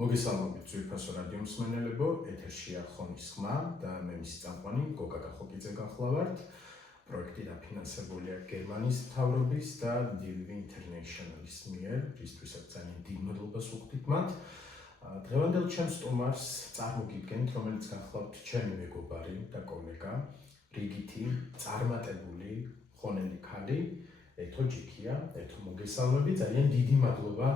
მოგესალმებით ძვირფასო რადიო მსმენელებო, ეთერშია ხონის ხმა და მე მისი წამყვანი გოგა კახოკიძე გახლავართ. პროექტი დაფინანსებულია გერმანიის მთავრობის და DVV International-ის მიერ, რისთვისაც ძალიან დიდ მადლობას ვუხდით მათ. დღევანდელ ჩემს სტუმარს წარმოგიდგენთ, რომელიც გახლავთ ჩემი მეგობარი და კოლეგა, რიგითი წარმატებული ხონელი ქალი, ეთო ჯიქია. ეთო მოგესალმებით, ძალიან დიდი მადლობა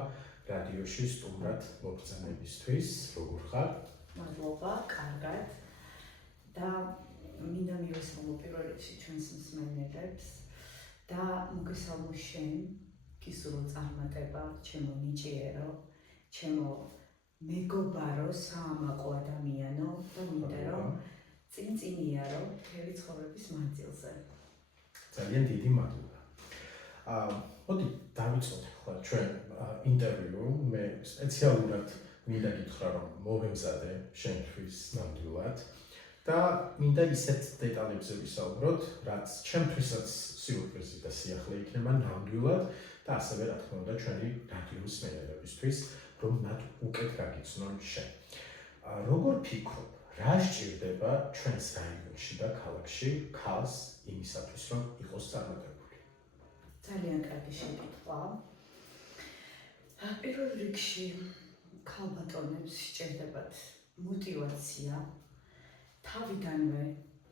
რადიოში სტუმრად მობრძანებისთვის. როგორ ხარ? მადლობა, კარგად. და მინდა მივესალმო პირველ რიგში ჩვენს მსმენელებს და მოგესალმო შენ, გისურვო წარმატება, ჩემო ნიჭიერო, ჩემო მეგობარო, საამაყო ადამიანო და მინდა რომ წინიარო მთელი ცხოვრების მანძილზე. ძალიან დიდი მადლობა. მოდი დავიწყოთ ახლა ჩვენ ინტერვიუ. მე სპეციალურად მინდა გითხრა რომ მოვემზადე შენთვის ნამდვილად და მინდა ისეთ დეტალებზე ვისაუბროთ, რაც ჩემთვისაც სიურპრიზი და სიახლე იქნება ნამდვილად და ასევე რა თქმა უნდა ჩვენი რადიო მსმენელებისთვის, რომ მათ უკეთ გაგიცნონ შენ. როგორ ფიქრობ, რა სჭირდება ჩვენს რაიონში და ქალაქში ქალს იმისათვის, რომ იყოს წარმატებული? ძალიან კარგი შეკითხვა. პირველ რიგში ქალბატონებს სჭირდებათ მოტივაცია, თავიდანვე,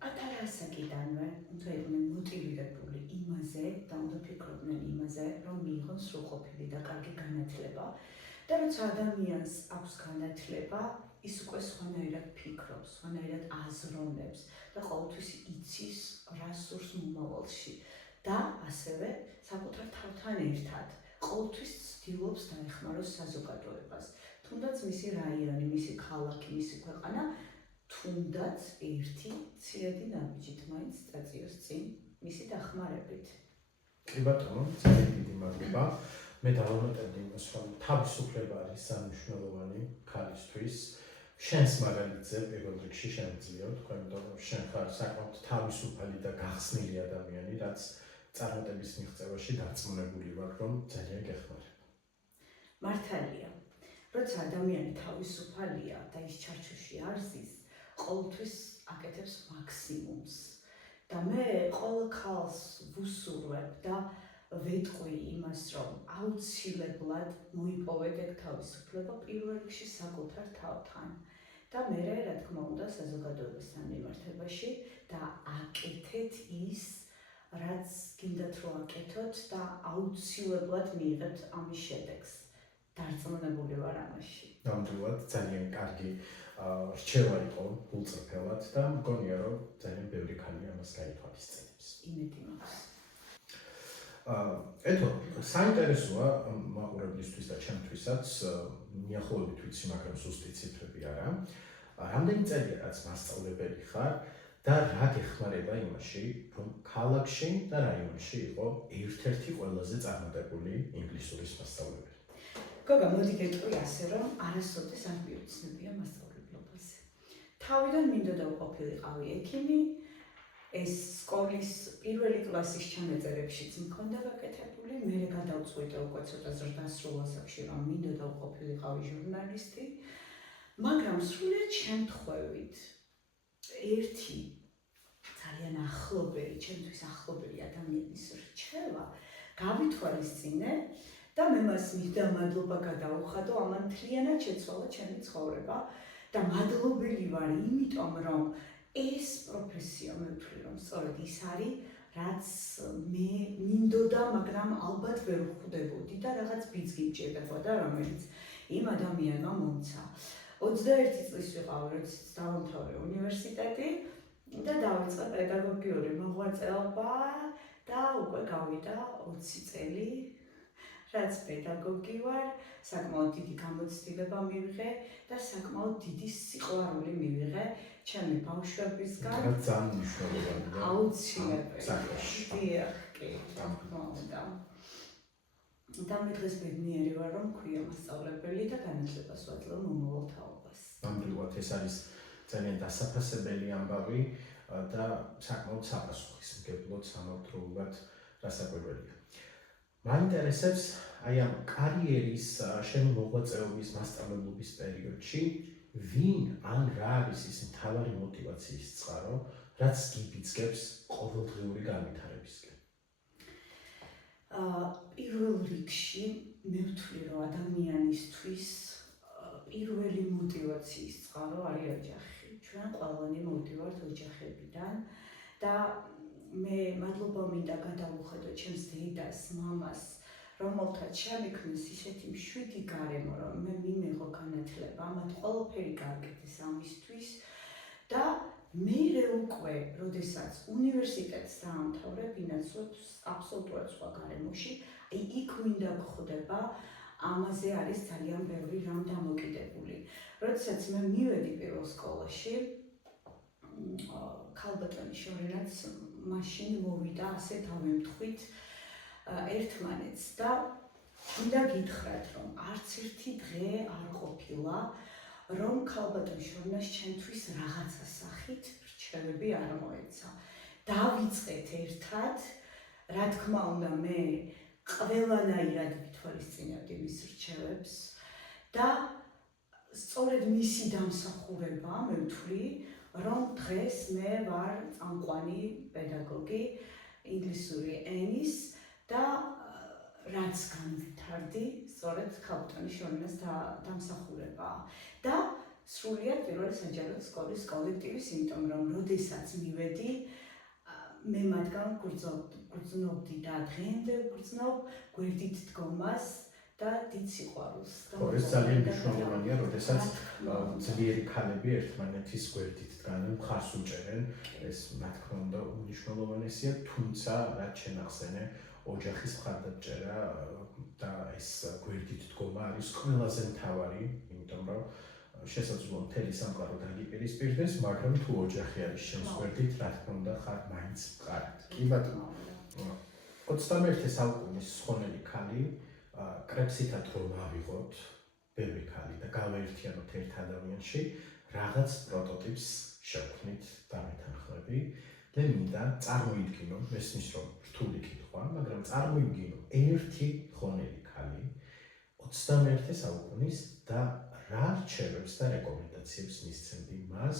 ათარასაკიდანვე უნდა იყვნენ მოტივირებული იმაზე და უნდა ფიქრობდნენ იმაზე, რომ მიიღონ სრულყოფილი და კარგი განათლება. და როცა ადამიანს აქვს განათლება, ის უკვე სხვანაირად ფიქრობს, სხვანაირად აზროვნებს და ყოველთვის იცის, რა სურს მომავალში. და ასევე საკუთარ თავთან ერთად ყოველთვის ცდილობს დაეხმაროს საზოგადოებას. თუნდაც მისი რაიონი, მისი ქალაქი, მისი ქვეყანა, თუნდაც ერთი ცირედი ნაბიჯით მაინც წაწიოს წინ მისი დახმარებით. კი ბატონო, ძალიან დიდი მადლობა. მე დავამატებდი იმას, რომ თავისუფლება არის სამნიშვნელოვანი ქალისთვის. შენს მაგალითზე პირველ რიგში შემიძლია თქვა, იმიტომ რომ შენ ხარ საკმაოდ თავისუფალი და გახსნილი ადამიანი, რაც წარმატების მიღწევაში დარწმუნებული ვარ, რომ ძალიან გეხმარება. მართალია, როცა ადამიანი თავისუფალია და ის ჩარჩოში არ ზის, ყოველთვის აკეთებს მაქსიმუმს. და მე ყოველ ქალს ვუსურვებ და ვეტყვი იმას, რომ აუცილებლად მოიპოვეთ ეგ თავისუფლება პირველ რიგში საკუთარ თავთან. და მერე, რა თქმა უნდა, საზოგადოებასთან მიმართებაში და აკეთეთ ის, რაც გინდათ რომ აკეთოთ და აუცილებლად მიიღეთ ამის შედეგს. დარწმუნებული ვარ ამაში. ნამდვილად ძალიან კარგი რჩევა იყო გულწრფელად და მგონია რომ ძალიან ბევრი ქალი ამას გაითვალისწინებს. იმედი მაქვს. ეთო, საინტერესოა მაყურებლისთვის და ჩემთვისაც, მიახლოებით ვიცი, მაგრამ ზუსტი ციფრები არა. რამდენი წელია რაც მასწავლებელი ხარ და რა გეხმარება იმაში, რომ ქალაქში და რაიონში იყო ერთ-ერთი ყველაზე წარმატებული ინგლისურის მასწავლებელი? გოგა, მოდი გეტყვი ასე, რომ არასოდეს არ მიუცნებია მასწავლებლობაზე. თავიდან მინდოდა ვყოფილიყავი ექიმი, ეს სკოლის პირველი კლასის ჩანაწერებშიც მქონდა გაკეთებული, მერე გადავწყვიტე უკვე ცოტა ზრდასრულ ასაკში, რომ მინდოდა ვყოფილიყავი ჟურნალისტი, მაგრამ სრულიად შემთხვევით ერთი ძალიან ახლობელი, ჩემთვის ახლობელი ადამიანის რჩევა გავითვალისწინე და მე მას მისდა მადლობა გადაუხადო, ამან მთლიანად შეცვალა ჩემი ცხოვრება და მადლობელი ვარ იმიტომ, რომ ეს პროფესია მე ვთვლი, რომ სწორედ ის არის, რაც მე მინდოდა, მაგრამ ალბათ ვერ ვხვდებოდი და რაღაც ბიძგი მჭირდება და რომელიც იმ ადამიანმა მომცა. 21 წლის ვიყავი, როცა დავამთავრე უნივერსიტეტი და დავიწყე პედაგოგიური მოღვაწეობა და უკვე გავიდა 20 წელი, რაც პედაგოგი ვარ, საკმაოდ დიდი გამოცდილება მივიღე და საკმაოდ დიდი სიყვარული მივიღე ჩემი ბავშვებისგან. რა ძალიან მნიშვნელოვანია. აუცილებელი. დიახ, კი, რა თქმა უნდა. და მე დღეს ბედნიერი ვარ, რომ მქვია მასწავლებელი და განათლებას ვაძლევ მომავალ თაობას. ნამდვილად ეს არის ძალიან დასაფასებელი ამბავი და საკმაოდ საპასუხისმგებლო სამავდროულად რასაკვირველია. მაინტერესებს აი ამ კარიერის შენი მოღვაწეობის მასწავლებლობის პერიოდში ვინ ან რა არის ის მთავარი მოტივაციის წყარო, რაც გიბიძგებს ყოველდღიური განვითარებისკენ? პირველ რიგში მე ვთვლი, რომ ადამიანისთვის პირველი მოტივაციის წყარო არის ოჯახი. ჩვენ ყველანი მოვდივართ ოჯახებიდან და მე მადლობა მინდა გადავუხედო ჩემს დედას, მამას, რომელთაც შემიქმნეს ისეთი მშვიდი გარემო, რომ მე მიმეღო განათლება, მათ ყველაფერი გააკეთეს ამისთვის და მერე უკვე, როდესაც უნივერსიტეტს დაამთავრე, ფინანსურად აბსოლუტურად სხვა გარემოში, იქ მინდა გხვდება, ამაზე არის ძალიან ბევრი რამ დამოკიდებული. როდესაც მე მივედი პირველ სკოლაში, ქალბატონი შორენაც მაშინ მოვიდა, ასე დავემთხვით ერთმანეთს და მინდა გითხრათ, რომ არც ერთი დღე არ ყოფილა, რომ ქალბატონ შორენას ჩემთვის რაღაცა სახით რჩევები არ მოეცა. დავიწყეთ ერთად, რა თქმა უნდა, მე ყველანაირად ვითვალისწინებდი მის რჩევებს და სწორედ მისი დამსახურება მე ვთვლი, რომ დღეს მე ვარ წამყვანი პედაგოგი ინგლისური ენის და რაც განვითარდი, სწორედ ქალბატონი შორენას დამსახურებაა. და სრულიად პირველი საჯარო სკოლის კოლექტივის, იმიტომ რომ როდესაც მივედი, მე მათგან გრძნობდი და დღემდე ვგრძნობ გვერდით დგომას და დიდ სიყვარულს. ეს ძალიან მნიშვნელოვანია, როდესაც ძლიერი ქალები ერთმანეთის გვერდით დგანან, მხარს უჭერენ, ეს რა თქმა უნდა უნიშნულოვანესია, თუმცა რაც შენახსენე, ოჯახის მხარდაჭერა და ეს გვერდით დგომა არის ყველაზე მთავარი, იმიტომ რომ შესაძლოა მთელი სამყარო დაგიპირისპირდეს, მაგრამ თუ ოჯახი არის შენს გვერდით, რა თქმა უნდა ხარ მაინც მყარად. კი ბატონო. 21 საუკუნის ხონელი ქალი, კრებსითად რომ ავიღოთ ბევრი ქალი და გავაერთიანოთ ერთ ადამიანში, რაღაც პროტოტიპს შევქმნით და მეთანხმები. მე მინდა წარმოიდგინო, მესმის რომ რთული კითხვა, მაგრამ წარმოიდგინო ერთი ხონელი ქალი 21 საუკუნის და რა რჩევებს და რეკომენდაციებს მისცემდი მას,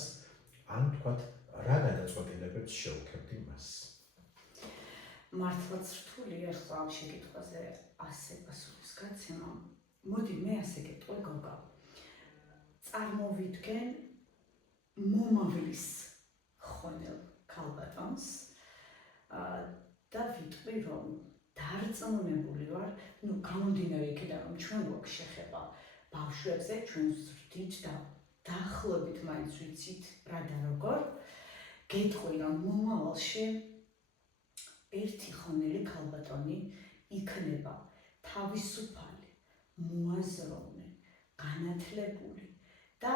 ან თქვათ რა გადაწყვეტილებებს შევქებდი მას. მართლაც რთულია ახლა ამ შეკითხვაზე ასე პასუხის გაცემა. მოდი მე ასე გეტყვი გოგა. წარმოვიდგენ მომავლის ხონელ ქალბატონს და ვიტყვი, რომ დარწმუნებული ვარ, გამომდინარე იქიდან, რომ ჩვენ გვაქვს შეხება ბავშვებზე, ჩვენ ვზრდით და დაახლოებით მაინც ვიცით რა და როგორ, გეტყვი, რომ მომავალში ერთი ხონელი ქალბატონი იქნება თავისუფალი, მოაზროვნე, განათლებული და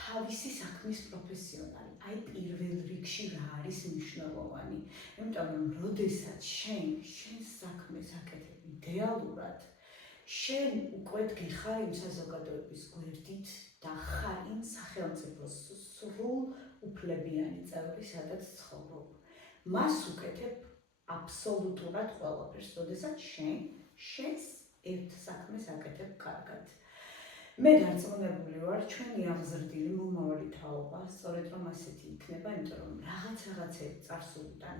თავისი საქმის პროფესიონალი. აი პირველ რიგში რა არის მნიშვნელოვანი. იმიტომ რომ როდესაც შენ საქმეს აკეთებ იდეალურად, შენ უკვე დგიხარ იმ საზოგადოების გვერდით და ხარ იმ სახელმწიფოს სრულ უფლებიანი წევრი, სადაც ცხოვრობ. მას უკეთებ აბსოლუტურად ყველაფერს, როდესაც შენს ერთ საქმეს აკეთებ კარგად. მე დარწმუნებული ვარ, ჩვენი აღზრდილი მომავალი თაობა, სწორედ რომ ასეთი იქნება, იმიტომ რომ რაღაცეები წარსულიდან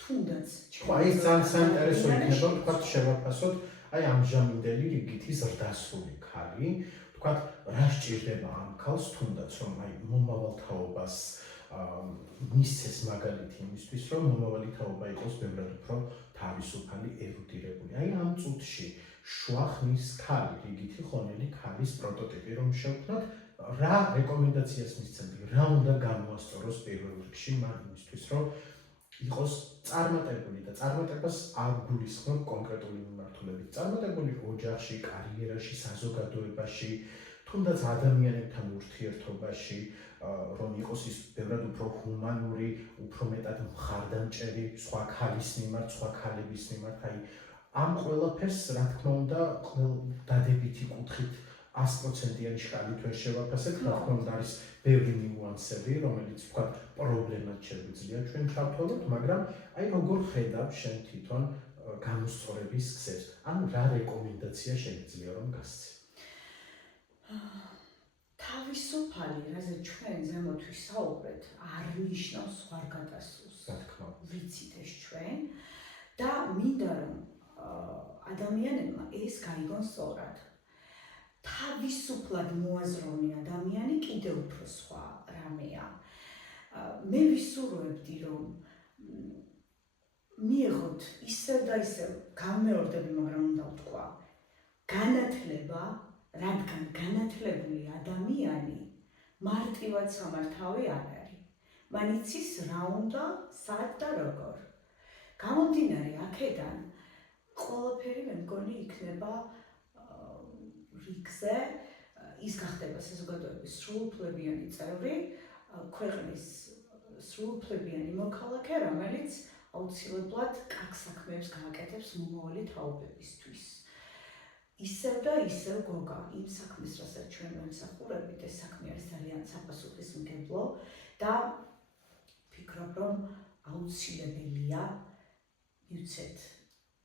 თუნდაც აი ეს ძალიან საინტერესო იქნება, თქვათ შევაფასოთ, აი ამჟამინდელი რიგითი ზრდასრული ქალი, თქვათ რა სჭირდება ამ ქალს, თუნდაც რომ აი მომავალ თაობას მისცეს მაგალითი იმისთვის, რომ მომავალი თაობა იყოს ბევრად უფრო თავისუფალი, ერუდირებული. აი ამ წუთში შუა ხნის ქალი, რიგითი ხონელი ქალის პროტოტიპი რომ შევქმნათ, რა რეკომენდაციას მისცემდი, რა უნდა გამოასწოროს პირველ რიგში მან იმისთვის, რომ იყოს წარმატებული და წარმატებას არ გულისხმობ კონკრეტული მიმართულებით. წარმატებული ოჯახში, კარიერაში, საზოგადოებაში, თუნდაც ადამიანებთან ურთიერთობაში, რომ იყოს ის ბევრად უფრო ჰუმანური, უფრო მეტად მხარდამჭერი სხვა ქალის მიმართ, სხვა ქალების მიმართ. აი ამ ყველაფერს რა თქმა უნდა დადებითი კუთხით 100%-იანი შკალით ვერ შევაფასებ, რა თქმა უნდა არის ბევრი ნიუანსები, რომელიც თქვა პრობლემად შეგვიძლია ჩვენ ჩავთვალოთ, მაგრამ აი როგორ ხედავ შენ თვითონ გამოსწორების გზებს. ანუ რა რეკომენდაცია შეგიძლია რომ გასცი? თავისუფალი, რაზე ჩვენ ზემოთ ვისაუბრეთ, არ ნიშნავს ზღვარგადასულს. რა თქმა უნდა. ვიცით ეს ჩვენ და მინდა რომ ადამიანებმა ეს გაიგონ სწორად. თავისუფლად მოაზროვნე ადამიანი კიდევ უფრო სხვა რამეა. მე ვისურვებდი რომ მიიღოთ ისევ და ისევ განმეორდები, მაგრამ უნდა ვთქვა, განათლება, რადგან განათლებული ადამიანი მარტივად სამართავი არ არის. მან იცის რა უნდა, სად და როგორ. გამომდინარე აქედან ყველაფერი მე მგონი იქნება რიგზე, ის გახდება საზოგადოების სრულუფლებიანი წევრი, ქვეყნის სრულუფლებიანი მოქალაქე, რომელიც აუცილებლად კარგ საქმეებს გააკეთებს მომავალი თაობებისთვის. ისევ და ისევ გოგა, იმ საქმის, რასაც ჩვენ ვემსახურებით, ეს საქმე არის ძალიან საპასუხისმგებლო და ვფიქრობ, რომ აუცილებელია მივცეთ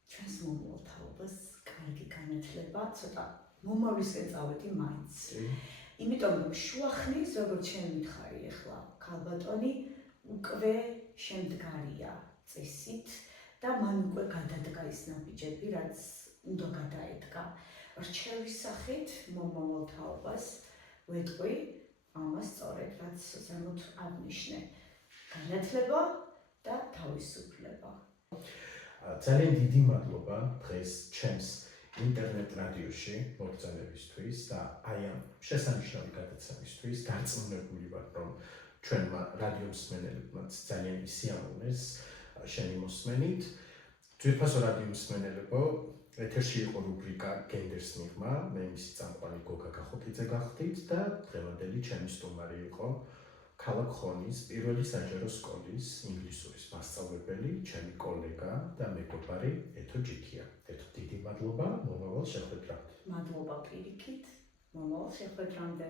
ჩვენს მომავალ თაობას კარგი განათლება, ცოტა მომავლისკენ წავედი მაინც. იმიტომ რომ შუახნის, როგორც შენ მითხარი ახლა, ქალბატონი უკვე შემდგარია წესით და მან უკვე გადადგა ის ნაბიჯები, რაც უნდა გადაედგა. რჩევის სახით მომავალ თაობას ვეტყვი ამას სწორედ, რაც ზემოთ აღნიშნე. განათლება და თავისუფლება. ძალიან დიდი მადლობა დღეს ჩემს ინტერნეტ რადიოში მოგწონებისთვის და აი ამ შესანიშნავი გადაცემისთვის. დარწმუნებული ვარ, რომ ჩვენმა რადიო მსმენელებმაც ძალიან ისიამოვნეს შენი მოსმენით. ძვირფასო რადიო მსმენელებო, ეთერში იყო რუბრიკა გენდერს მიღმა, მე მისი წამყვანი გოგა გახოთიძე გახდით და დღევანდელი ჩემი სტუმარი იყო ქალაქ ხონის პირველი საჯარო სკოლის ინგლისურის მასწავლებელი, ჩემი კოლეგა და მეგობარი ეთო ჯიქია. ეთო, დიდი მადლობა, მომავალ შეხვედრამდე. მადლობა პირიქით, მომავალ შეხვედრამდე.